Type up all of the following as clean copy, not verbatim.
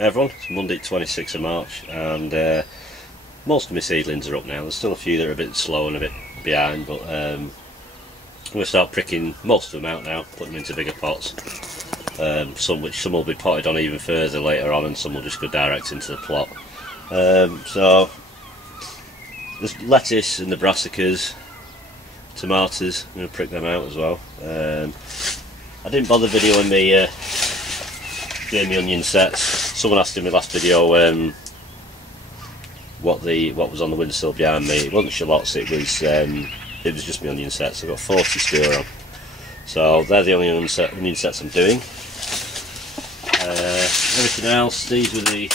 Hey everyone, it's Monday 26th of March and most of my seedlings are up now. There's still a few that are a bit slow and a bit behind, but I'm going to start pricking most of them out now, putting them into bigger pots. Some will be potted on even further later on, and some will just go direct into the plot. So there's lettuce and the brassicas, tomatoes, I'm going to prick them out as well. I didn't bother videoing my onion sets. Someone asked in my last video what was on the windowsill behind me. It wasn't shallots, it was just my onion sets. I've got 40 skewer on. So they're the only onion sets I'm doing. Everything else, these were the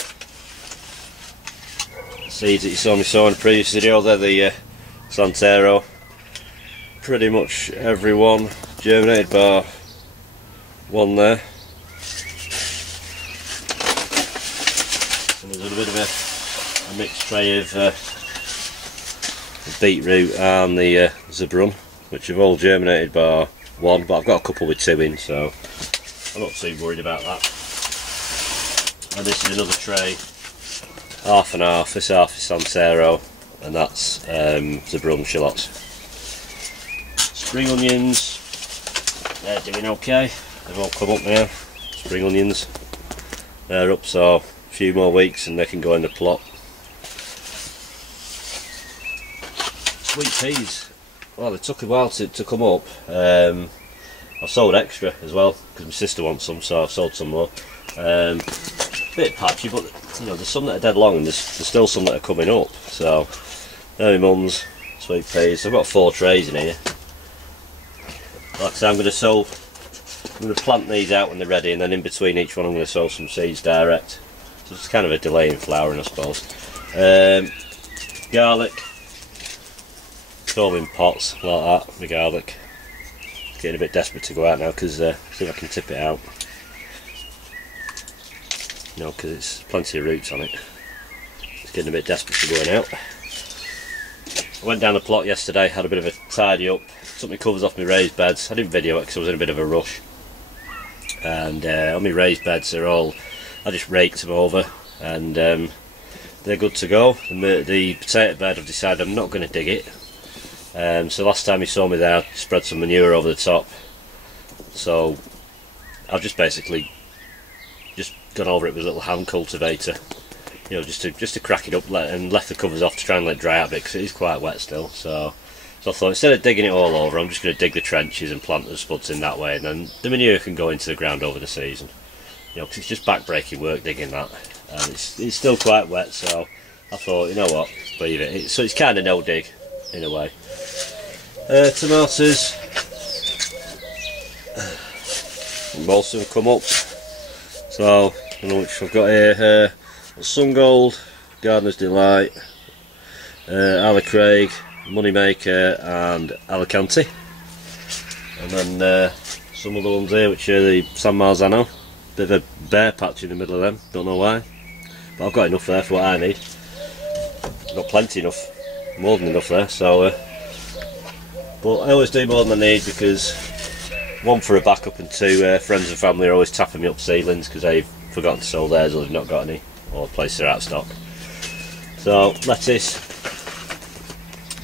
seeds that you saw me sow in the previous video. They're the Santero. Pretty much every one germinated bar one there. And there's a bit of a mixed tray of beetroot and the zebrun, which have all germinated bar one, but I've got a couple with two in, so I'm not too worried about that. And this is another tray, half and half. This half is Santero, and that's zebrun shallots. Spring onions, they're doing okay. They've all come up now. Spring onions, they're up, so a few more weeks and they can go in the plot. Sweet peas, well, they took a while to come up. I've sold extra as well because my sister wants some, so I've sold some more. Bit patchy, but you know, there's some that are dead long and there's still some that are coming up. So there my mum's sweet peas. I've got 4 trays in here. Like I say, I'm going to plant these out when they're ready, and then in between each one I'm going to sow some seeds direct. So it's kind of a delay in flowering, I suppose. Garlic, it's all in pots like that. The garlic, it's getting a bit desperate to go out now because see if I can tip it out. You know, because it's plenty of roots on it. It's getting a bit desperate to going out. I went down the plot yesterday, had a bit of a tidy up, took my covers off my raised beds. I didn't video it because I was in a bit of a rush. And on my raised beds I just raked them over, and they're good to go. The potato bed, I've decided I'm not going to dig it. So last time you saw me there, I spread some manure over the top. So I've just basically gone over it with a little hand cultivator, you know, just to crack it up and left the covers off to try and let it dry out a bit because it is quite wet still. So I thought instead of digging it all over, I'm just going to dig the trenches and plant the spuds in that way, and then the manure can go into the ground over the season. You know, because it's just back-breaking work digging that, and it's still quite wet. So I thought, you know what, leave it. So it's kind of no dig in a way. Tomatoes, most of them come up. So I don't know which I've got here. Sun Gold, Gardener's Delight, Ala Craig, Moneymaker and Alicante, and then some other ones here which are the San Marzano. Bit of a bare patch in the middle of them, don't know why, but I've got enough there for what I need. I've got plenty enough, more than enough there, so but I always do more than I need because one, for a backup, and two, friends and family are always tapping me up seedlings because they've forgotten to sell theirs or they've not got any, or places are out of stock. So lettuce,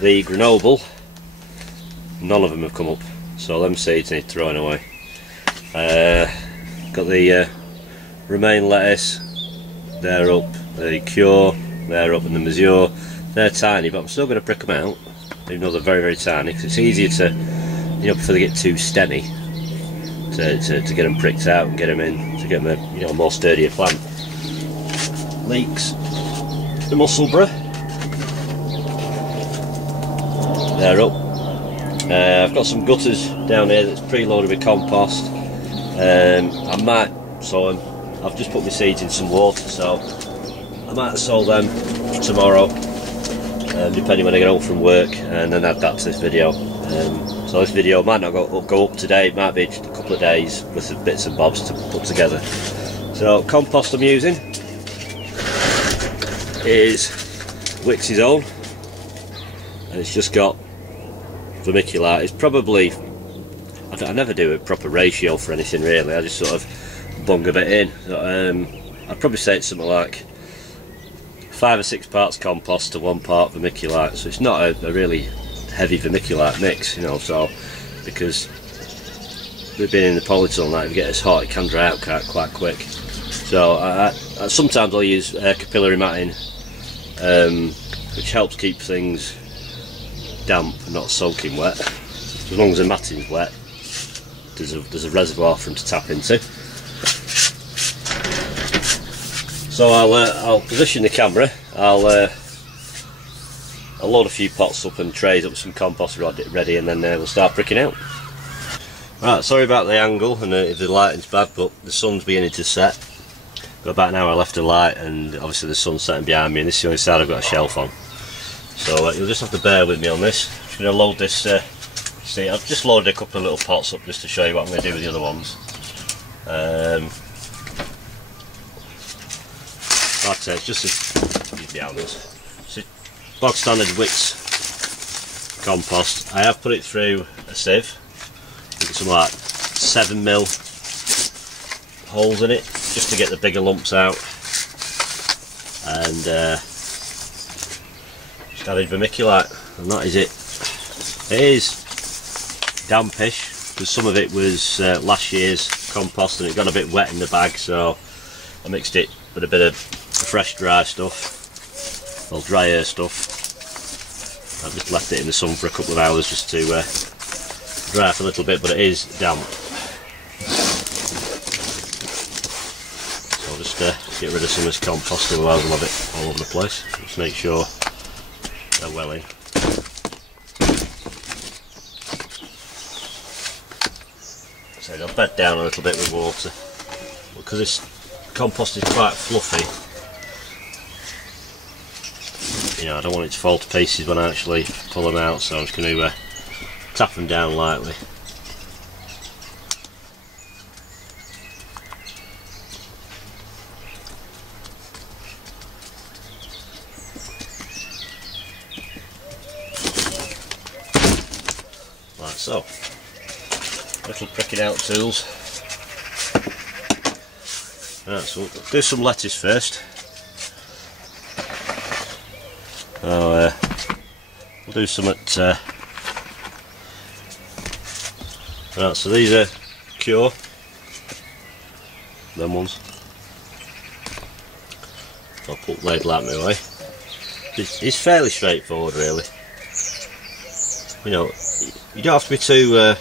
the Grenoble, none of them have come up, so them seeds need throwing away. Got the romaine lettuce, they're up, the Cure, they're up, and the Mazure, they're tiny, but I'm still going to prick them out, even though they're very, very tiny, because it's easier to, you know, before they get too stemmy, to get them pricked out and get them in, to get them a, you know, more sturdier plant. Leeks, the Musselburgh, they're up. I've got some gutters down here that's preloaded with compost. I might sow them. I've just put my seeds in some water, so I might sow them tomorrow, depending when I get home from work, and then add that to this video. So this video might not go up today, it might be just a couple of days with some bits and bobs to put together. So compost I'm using is Wix's own, and it's just got vermiculite. It's probably, I never do a proper ratio for anything really, I just sort of bung a bit in. I'd probably say it's something like 5 or 6 parts compost to 1 part vermiculite, so it's not a really heavy vermiculite mix, you know. So because we've been in the polytunnel now, if you get this hot it can dry out quite quick. So I sometimes I'll use capillary matting, which helps keep things damp and not soaking wet. As long as the matting's wet, there's a reservoir for them to tap into. So I'll position the camera. I'll load a few pots up and trays up with some compost ready, and then we'll start pricking out. Right, sorry about the angle and if the lighting's bad, but the sun's beginning to set. Got about an hour left of light, and obviously the sun's setting behind me, and this is the only side I've got a shelf on. So you'll just have to bear with me on this. I'm just going to load this. See, I've just loaded a couple of little pots up just to show you what I'm going to do with the other ones. Like I say, it's just use my hands. It's a bog standard Wicks compost. I have put it through a sieve. I think it's some like 7mm holes in it, just to get the bigger lumps out. And just added vermiculite, and that is it. It is dampish because some of it was last year's compost and it got a bit wet in the bag, so I mixed it with a bit of fresh dry stuff, well, dry air stuff. I've just left it in the sun for a couple of hours just to dry off a little bit, but it is damp. So I'll just get rid of some of this compost, otherwise I'll have it all over the place. Just make sure they're well in. So I'll bed down a little bit with water, because this compost is quite fluffy. You know, I don't want it to fall to pieces when I actually pull them out, so I'm just going to tap them down lightly. Like so. Little pricking out tools. Right, so we'll do some lettuce first. We'll do some at right, so these are Cure, them ones. I'll put ladle out my way. It's fairly straightforward, really. You know, you don't have to be too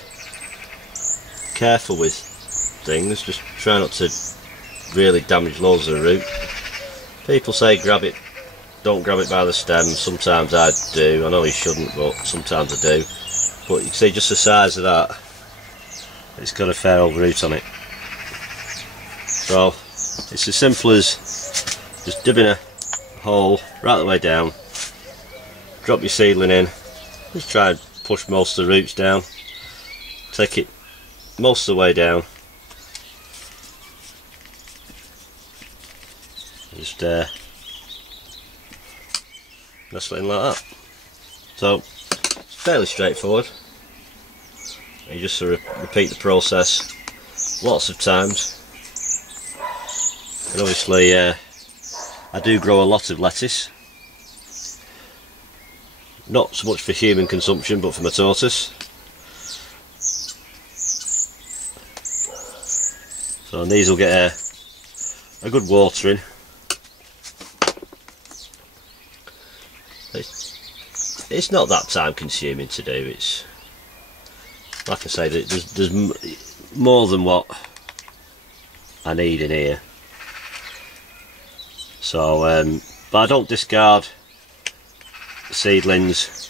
careful with things. Just try not to really damage loads of the root. People say grab it, don't grab it by the stem. Sometimes I do. I know you shouldn't, but sometimes I do. But you can see just the size of that, it's got a fair old root on it. So it's as simple as just dipping a hole right the way down, drop your seedling in, just try and push most of the roots down, take it most of the way down, just nestle in like that. So it's fairly straightforward. You just sort of repeat the process lots of times. And obviously I do grow a lot of lettuce, not so much for human consumption but for my tortoise. So these will get a good watering. It's not that time consuming to do. It's like I say, there's more than what I need in here. So but I don't discard seedlings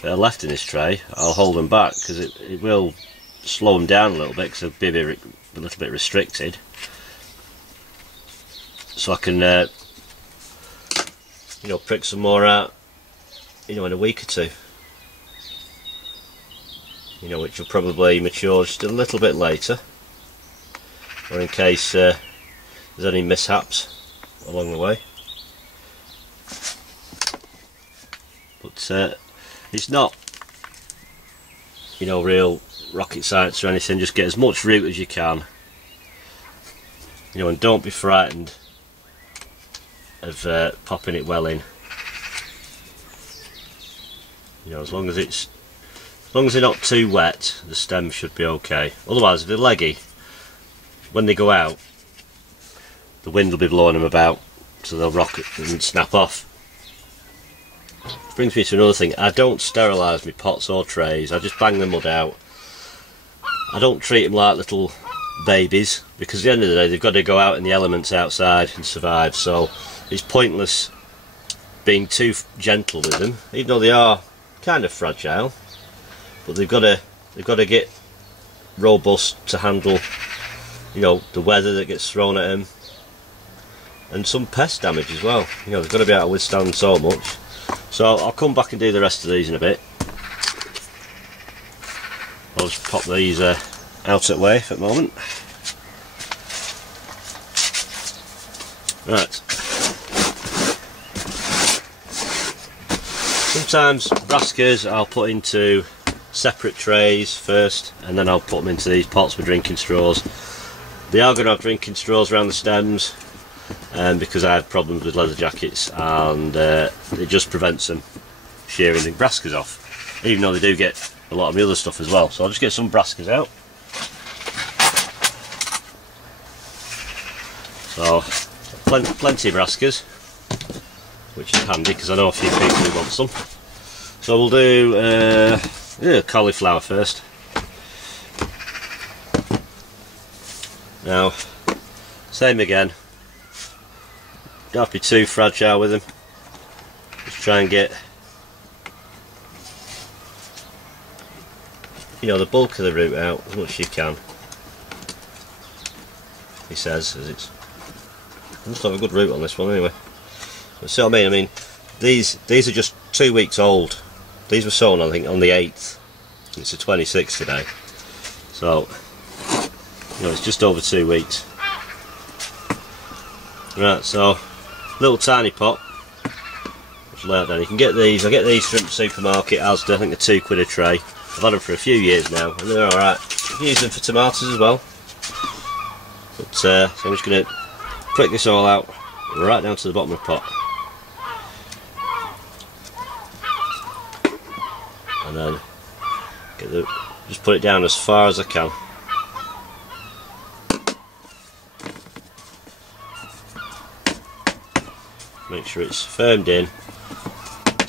that are left in this tray. I'll hold them back because it will slow them down a little bit, because they'll be a little bit restricted. So I can you know, prick some more out, you know, in a week or two. You know, which will probably mature just a little bit later, or in case there's any mishaps along the way. But it's not, you know, real rocket science or anything. Just get as much root as you can, You know, and don't be frightened of popping it well in. You know, as long as they're not too wet, the stem should be okay. Otherwise, if they're leggy, when they go out, the wind will be blowing them about, so they'll rock it and snap off. Which brings me to another thing. I don't sterilise my pots or trays. I just bang the mud out. I don't treat them like little babies, because at the end of the day they've got to go out in the elements outside and survive, so it's pointless being too gentle with them, even though they are kind of fragile. But they've got to get robust to handle, you know, the weather that gets thrown at them, and some pest damage as well. You know, they've got to be able to withstand so much. So I'll come back and do the rest of these in a bit. I'll just pop these out of the way for the moment. Right. Sometimes brassicas I'll put into separate trays first, and then I'll put them into these pots with drinking straws. They are going to have drinking straws around the stems, because I have problems with leather jackets, and it just prevents them shearing the brassicas off, even though they do get a lot of the other stuff as well. So I'll just get some brassicas out. So plenty of brassicas, which is handy because I know a few people who want some. So we'll do cauliflower first. Now, same again. Don't have to be too fragile with them. Just try and get, you know, the bulk of the root out as much as you can. He says, as it's, I must have a good root on this one anyway. But see what I mean? I mean, these are just 2 weeks old. These were sown, I think, on the 8th. It's the 26th today. So, you know, it's just over 2 weeks. Right, so little tiny pot. Just lay it down. You can get these. I get these from the supermarket. Asda, I think they're £2 a tray. I've had them for a few years now, and they're all right. You can use them for tomatoes as well. But so I'm just going to prick this all out right down to the bottom of the pot, and then just put it down as far as I can. Make sure it's firmed in.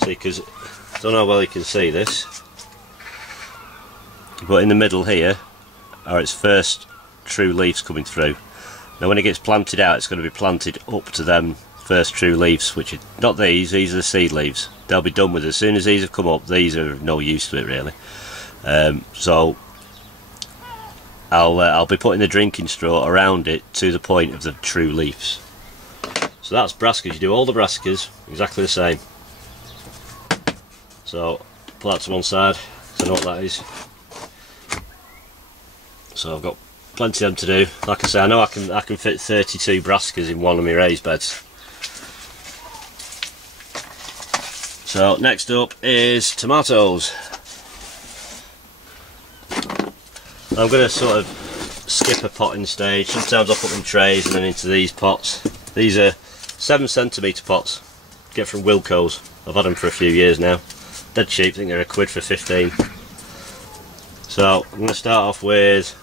See, because I don't know how well you can see this, but in the middle here are its first true leaves coming through. Now when it gets planted out, it's going to be planted up to them first true leaves, which are not these are the seed leaves. They'll be done with. As soon as these have come up, these are no use to it really. So I'll be putting the drinking straw around it to the point of the true leaves. So that's brassicas. You do all the brassicas exactly the same. So put that to one side, so I know what that is. So I've got plenty of them to do. Like I say, I know I can fit 32 brassicas in one of my raised beds. So next up is tomatoes. I'm going to sort of skip a potting stage. Sometimes I'll put them in trays and then into these pots. These are 7cm pots. Get from Wilco's. I've had them for a few years now. Dead cheap. I think they're £1 for 15. So I'm going to start off with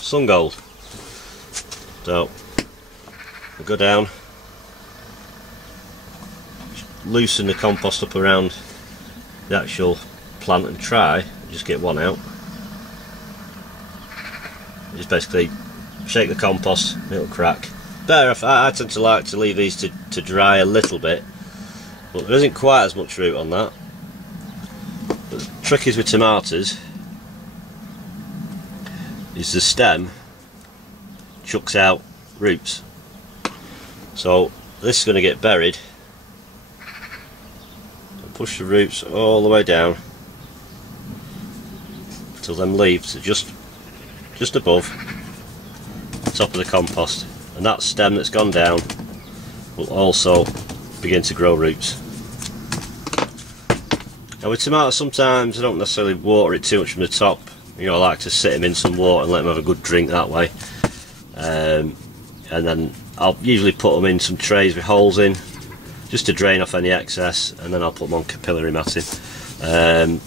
sun gold. So I'll go down, loosen the compost up around the actual plant and try just get one out. Just basically shake the compost, it'll crack. Better, I tend to like to leave these to dry a little bit, but there isn't quite as much root on that. But the trick is with tomatoes is the stem chucks out roots, so this is going to get buried and push the roots all the way down until them leaves are just above the top of the compost, and that stem that's gone down will also begin to grow roots. Now with tomatoes, sometimes I don't necessarily water it too much from the top. You know, I like to sit them in some water and let them have a good drink that way. and then I'll usually put them in some trays with holes in, just to drain off any excess, and then I'll put them on capillary matting.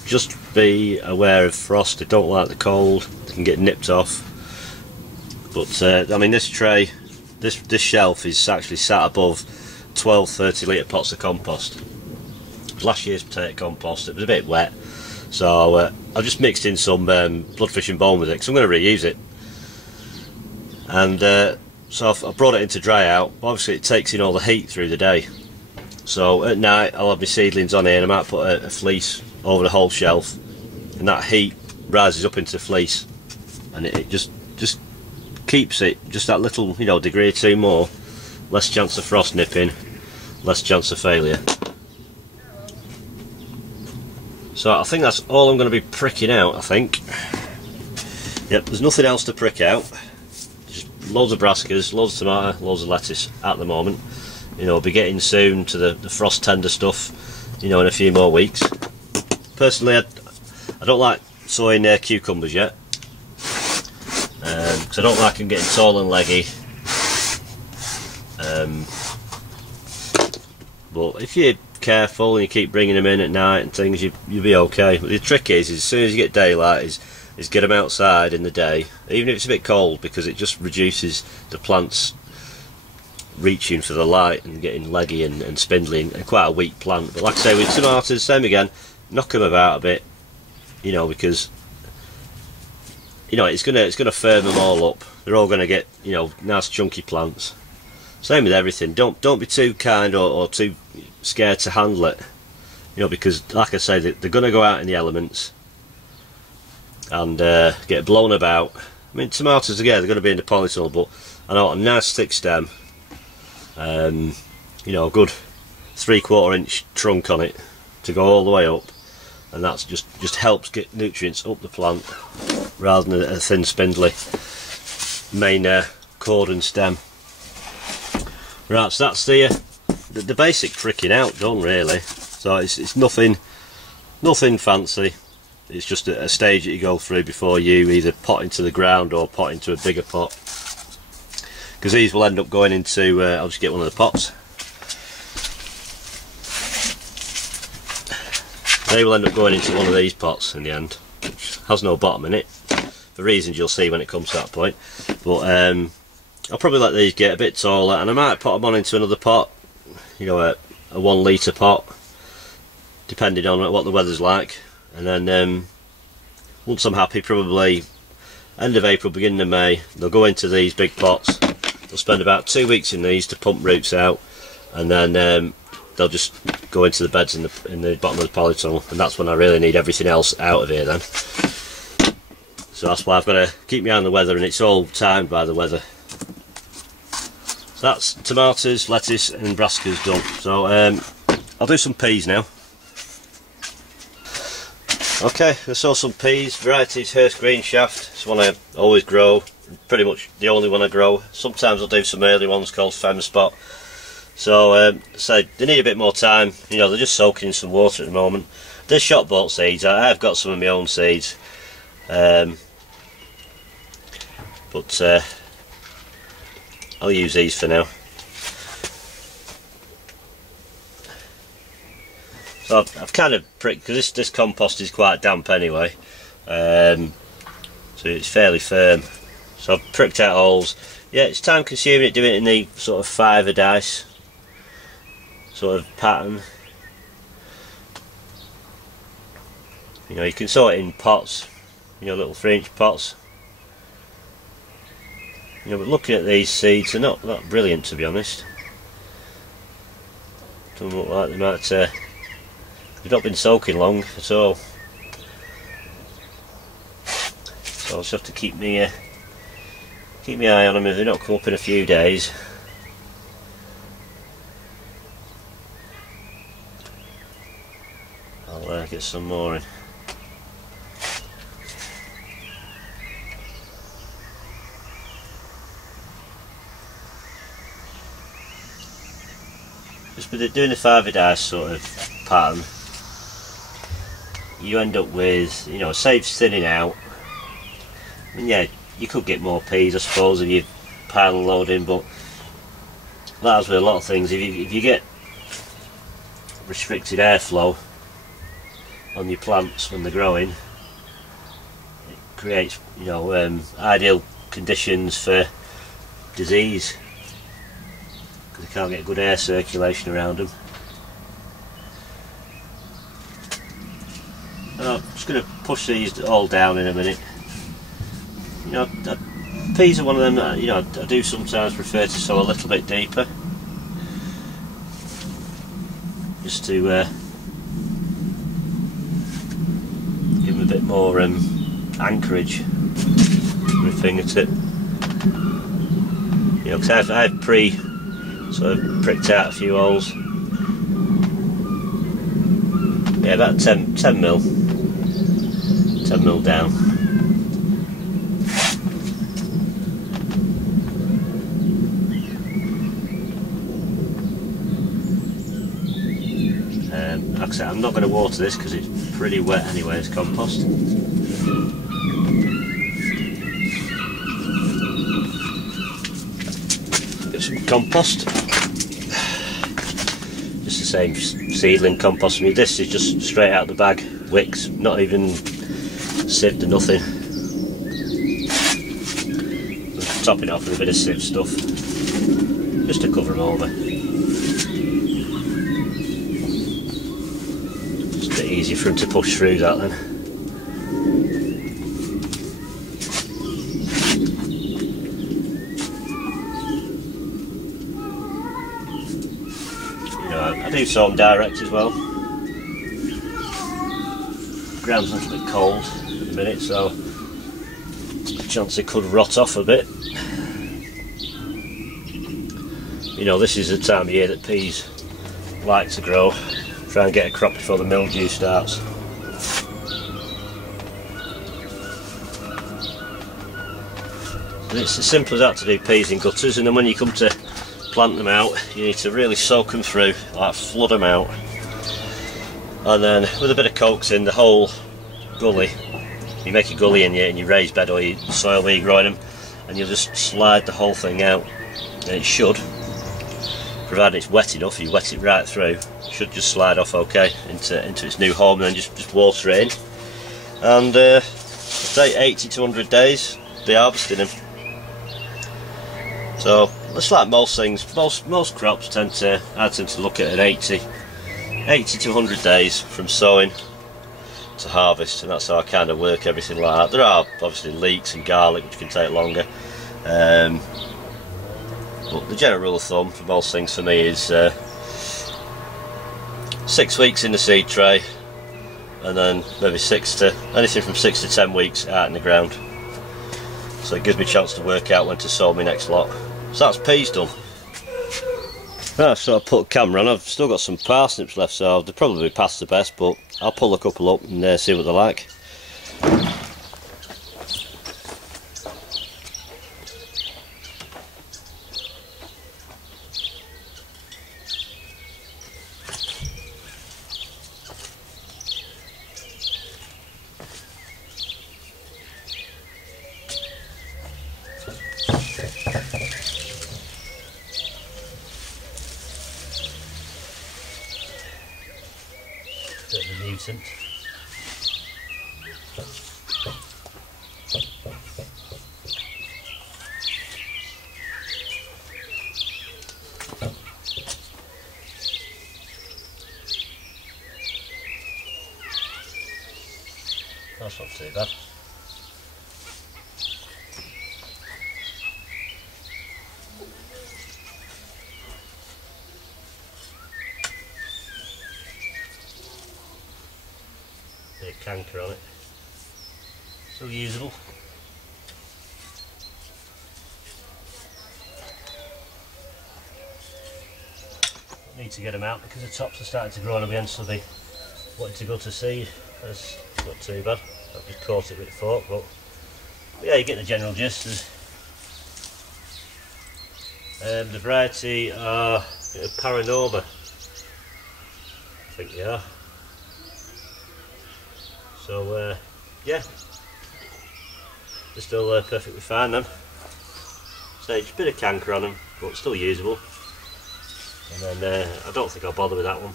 Just be aware of frost. They don't like the cold, they can get nipped off. But I mean, this tray, this shelf is actually sat above 12 30-litre pots of compost. Last year's potato compost, it was a bit wet, so I've just mixed in some bloodfish and bone with it, because I'm going to reuse it. And so I've brought it in to dry out. Obviously it takes in all the heat through the day, so at night I'll have my seedlings on here, and I might put a fleece over the whole shelf, and that heat rises up into the fleece, and it just keeps it just that little, you know, degree or two more, less chance of frost nipping, less chance of failure. So I think that's all I'm going to be pricking out, I think. Yep, there's nothing else to prick out. Just loads of brassicas, loads of tomato, loads of lettuce at the moment. You know, we'll be getting soon to the frost tender stuff, you know, in a few more weeks. Personally, I don't like sowing cucumbers yet, because I don't like them getting tall and leggy. But if you're careful and you keep bringing them in at night and things, you'll be okay. But the trick is as soon as you get daylight, is get them outside in the day, even if it's a bit cold, because it just reduces the plants reaching for the light and getting leggy and spindly, and quite a weak plant. But like I say, with tomatoes, same again, knock them about a bit, you know, because you know it's gonna firm them all up. They're all gonna get, you know, nice chunky plants. Same with everything. Don't be too kind or too scared to handle it, you know, because like I say, they're gonna go out in the elements and get blown about. I mean, tomatoes again, they're gonna be in the polytunnel, but I want a nice thick stem, you know, a good 3/4 inch trunk on it to go all the way up, and that's just helps get nutrients up the plant rather than a thin spindly main cord and stem. Right, so that's the basic pricking out done, really. So it's nothing fancy. It's just a stage that you go through before you either pot into the ground or pot into a bigger pot, because these will end up going into I'll just get one of the pots. They will end up going into one of these pots in the end, which has no bottom in it, for reasons you'll see when it comes to that point. But I'll probably let these get a bit taller, and I might put them on into another pot, you know, a 1 litre pot, depending on what the weather's like. And then once I'm happy, probably end of April, beginning of May, they'll go into these big pots. They'll spend about 2 weeks in these to pump roots out, and then they'll just go into the beds in the bottom of the polytunnel, and that's when I really need everything else out of here then. So that's why I've got to keep my eye on the weather, and it's all timed by the weather. So that's tomatoes, lettuce and brassicas done. So I'll do some peas now. Okay, I saw some peas, varieties Hurst Green Shaft. It's one I always grow, pretty much the only one I grow. Sometimes I'll do some early ones called Femme Spot. So they need a bit more time, you know, they're just soaking in some water at the moment. They're shot bought seeds. I've got some of my own seeds, but I'll use these for now. So I've kind of pricked, because this compost is quite damp anyway, so it's fairly firm. So I've pricked out holes. Yeah, it's time consuming doing it in the sort of 5 a dice sort of pattern. You know, you can sow it in pots, you know, little 3-inch pots. You know, but looking at these seeds, they're not brilliant, to be honest. Don't look like they might. They've not been soaking long at all. So I'll just have to keep my eye on them if they don't come up in a few days. I'll get some more in. Just with doing the 5 a dice sort of pattern, you end up with, you know, saves thinning out. I mean, yeah, you could get more peas, I suppose, if you pile a load in, but That's with a lot of things. If you get restricted airflow on your plants when they're growing, it creates, you know, ideal conditions for disease, because they can't get good air circulation around them. I'm just going to push these all down in a minute. You know, peas are one of them that, you know, I do sometimes prefer to sow a little bit deeper, just to give them a bit more anchorage with my fingertip. You know, because I've sort of pricked out a few holes. Yeah, about 10 mil down. Like I said, I'm not going to water this because it's pretty wet anyway as compost. Get some compost. Just the same seedling compost from me. This is just straight out the bag, wicks, not even sieved or nothing. Just topping it off with a bit of sieved stuff, just to cover them over. It's a bit easier for them to push through that then. I do sow them direct as well. The ground's a little bit cold at the minute, so a chance it could rot off a bit. You know, this is the time of year that peas like to grow. Try and get a crop before the mildew starts. And it's as simple as that to do peas in gutters, and then when you come to plant them out, you need to really soak them through, like flood them out, and then with a bit of coaxing, the whole gully, you make a gully in your raised bed or your soil where you're growing them, and you just slide the whole thing out, and it should, provided it's wet enough, you wet it right through, it should just slide off okay into its new home, and then just water it in, and I'd say 80 to 100 days they're harvesting them. So it's like most things, most crops I tend to look at an 80 to 100 days from sowing to harvest, and that's how I kind of work everything like that. There are obviously leeks and garlic which can take longer, but the general rule of thumb for most things for me is 6 weeks in the seed tray, and then maybe anything from 6 to 10 weeks out in the ground. So it gives me a chance to work out when to sow my next lot. So that's peas done. Right, I've sort of put a camera on. I've still got some parsnips left, so they'll probably be past the best, but I'll pull a couple up and see what they're like. Bit of a mutant. That's not too bad. Bit of canker on it. Still usable. Need to get them out because the tops are starting to grow on again, so they wanted to go to seed. That's not too bad. I've just caught it with a fork, but yeah, you get the general gist. The variety are Paranova, I think they are. So yeah, they're still perfectly fine then. So just a bit of canker on them, but still usable. And then I don't think I'll bother with that one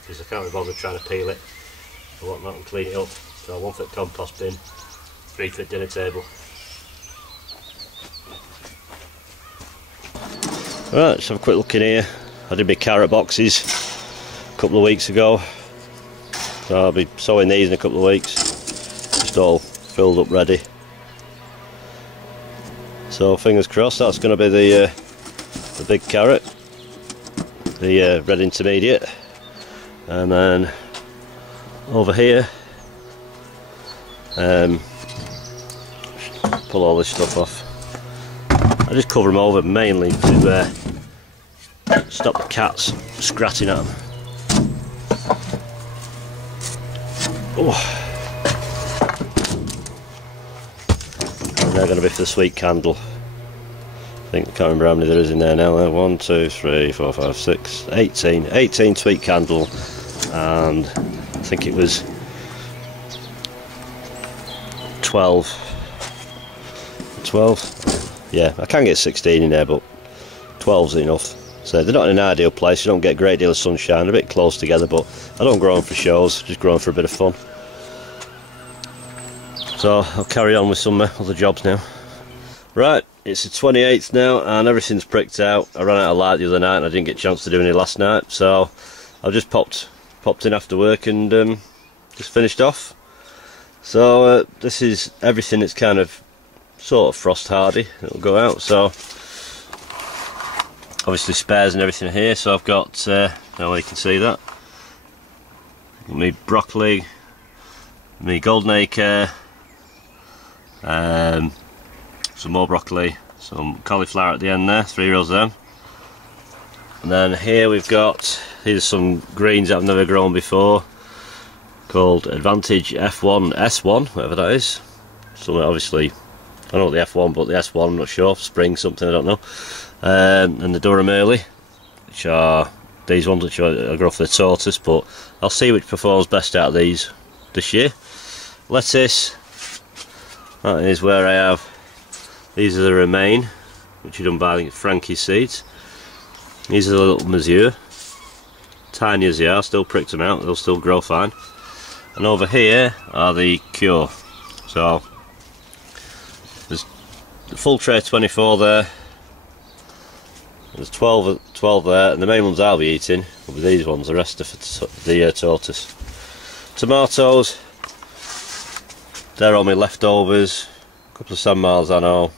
because I can't be bothered trying to peel it or whatnot and clean it up. So 1 foot compost bin, 3 foot dinner table. Right, let's have a quick look in here. I did my carrot boxes a couple of weeks ago, so I'll be sowing these in a couple of weeks. Just all filled up ready. So fingers crossed that's going to be the big carrot, the red intermediate, and then over here pull all this stuff off. I just cover them over mainly to stop the cats scratching at them. Oh. And they're going to be for the sweet candle. I can't remember how many there is in there now. 1, 2, 3, 4, 5, 6, 18. 18 sweet candle, and I think it was 12. 12? Yeah, I can get 16 in there, but 12's enough. So they're not in an ideal place. You don't get a great deal of sunshine. They're a bit close together, but I don't grow them for shows. Just grow them for a bit of fun. So I'll carry on with some other jobs now. Right, it's the 28th now and everything's pricked out. I ran out of light the other night and I didn't get a chance to do any last night, so I've just popped in after work and just finished off. So this is everything that's kind of sort of frost hardy. It'll go out. So obviously spares and everything here. So I've got now you can see that me broccoli, me golden acre, some more broccoli, some cauliflower at the end there, 3 rows of them. And then here we've got, these are some greens that I've never grown before, called Advantage F1, S1, whatever that is. Some obviously, I don't know the F1, but the S1 I'm not sure, spring something, I don't know. And the Durham Early, which are these ones which I grow for the tortoise, but I'll see which performs best out of these this year. Lettuce, that is where I have, these are the Remain, which are done by, I think, Frankie's seeds. These are the little Mesure, tiny as they are, still pricked them out, they'll still grow fine. And over here are the Cure. So there's the full tray 24 there, there's 12 there, and the main ones I'll be eating will be these ones, the rest are for the tortoise. Tomatoes, they're all my leftovers, a couple of San Marzano,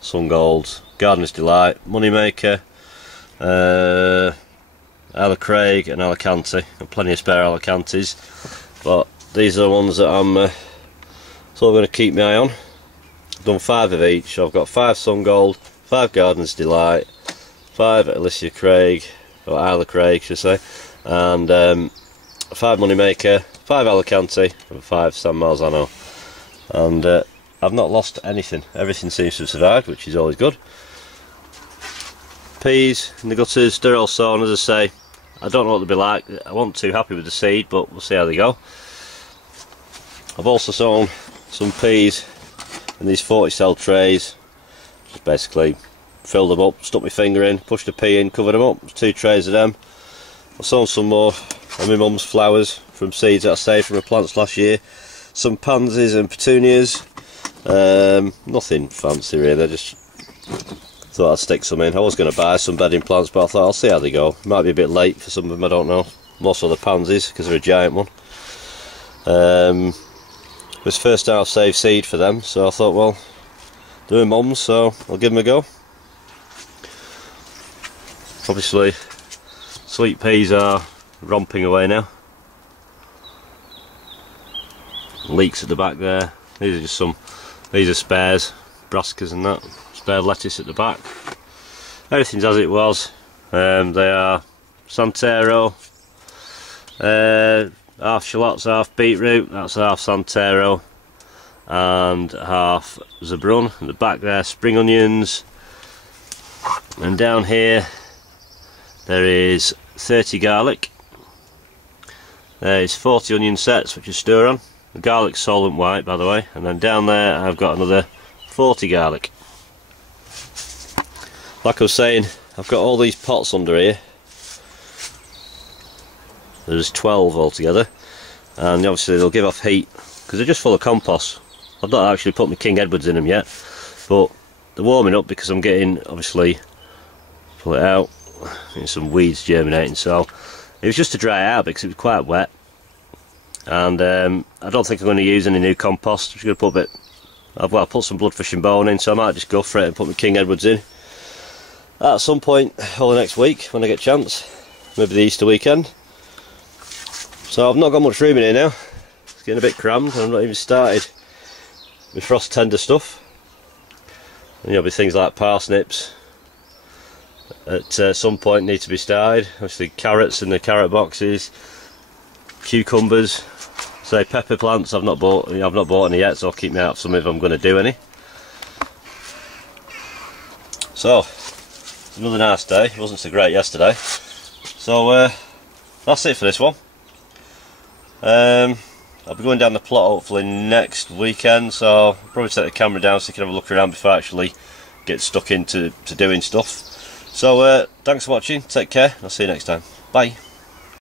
Sun Golds, Gardener's Delight, Moneymaker, Isla Craig and Alicante. Got plenty of spare Alicantes, but these are the ones that I'm sort of going to keep my eye on. I've done 5 of each, so I've got 5 Sun Gold, 5 Gardener's Delight, 5 Alicia Craig, or Isla Craig should I say, and 5 Moneymaker, 5 Alicante and 5 San Marzano. And I've not lost anything, everything seems to have survived, which is always good. Peas in the gutters, they're all sown, as I say. I don't know what they'll be like, I wasn't too happy with the seed, but we'll see how they go. I've also sown some peas in these 40 cell trays. Just basically filled them up, stuck my finger in, pushed a pea in, covered them up. There's 2 trays of them. I've sown some more of my mum's flowers from seeds that I saved from her plants last year. Some pansies and petunias. Nothing fancy really, I just thought I'd stick some in. I was going to buy some bedding plants, but I thought I'll see how they go. Might be a bit late for some of them, I don't know. Most of the pansies, because they're a giant one. It was the first time I've saved seed for them, so I thought, well, doing mums, so I'll give them a go. Obviously, sweet peas are romping away now. Leeks at the back there. These are just some, these are spares, brassicas and that. Spare lettuce at the back. Everything's as it was. They are Santero, half shallots, half beetroot, that's half Santero, and half Zabrun. At the back there, spring onions. And down here, there is 30 garlic. There is 40 onion sets, which is stir on. The garlic's solvent white, by the way. And then down there, I've got another 40 garlic. Like I was saying, I've got all these pots under here, There's 12 altogether, and obviously they'll give off heat because they're just full of compost. I've not actually put my King Edwards in them yet, but they're warming up because I'm getting, obviously, pull it out, getting some weeds germinating. So it was just to dry it out because it was quite wet, and I don't think I'm going to use any new compost. I'm just going to put a bit, I'll put some bloodfish and bone in, so I might just go for it and put my King Edwards in at some point over the next week when I get a chance, maybe the Easter weekend. So I've not got much room in here now. It's getting a bit crammed, and I've not even started with frost tender stuff. And there'll be things like parsnips at some point need to be started. Obviously carrots in the carrot boxes, cucumbers, say pepper plants. I've not bought any yet, so I'll keep me out of some if I'm going to do any. So it's another nice day. It wasn't so great yesterday, so that's it for this one. I'll be going down the plot hopefully next weekend, so I'll probably take the camera down so you can have a look around before I actually get stuck into doing stuff. So thanks for watching, take care, I'll see you next time, bye.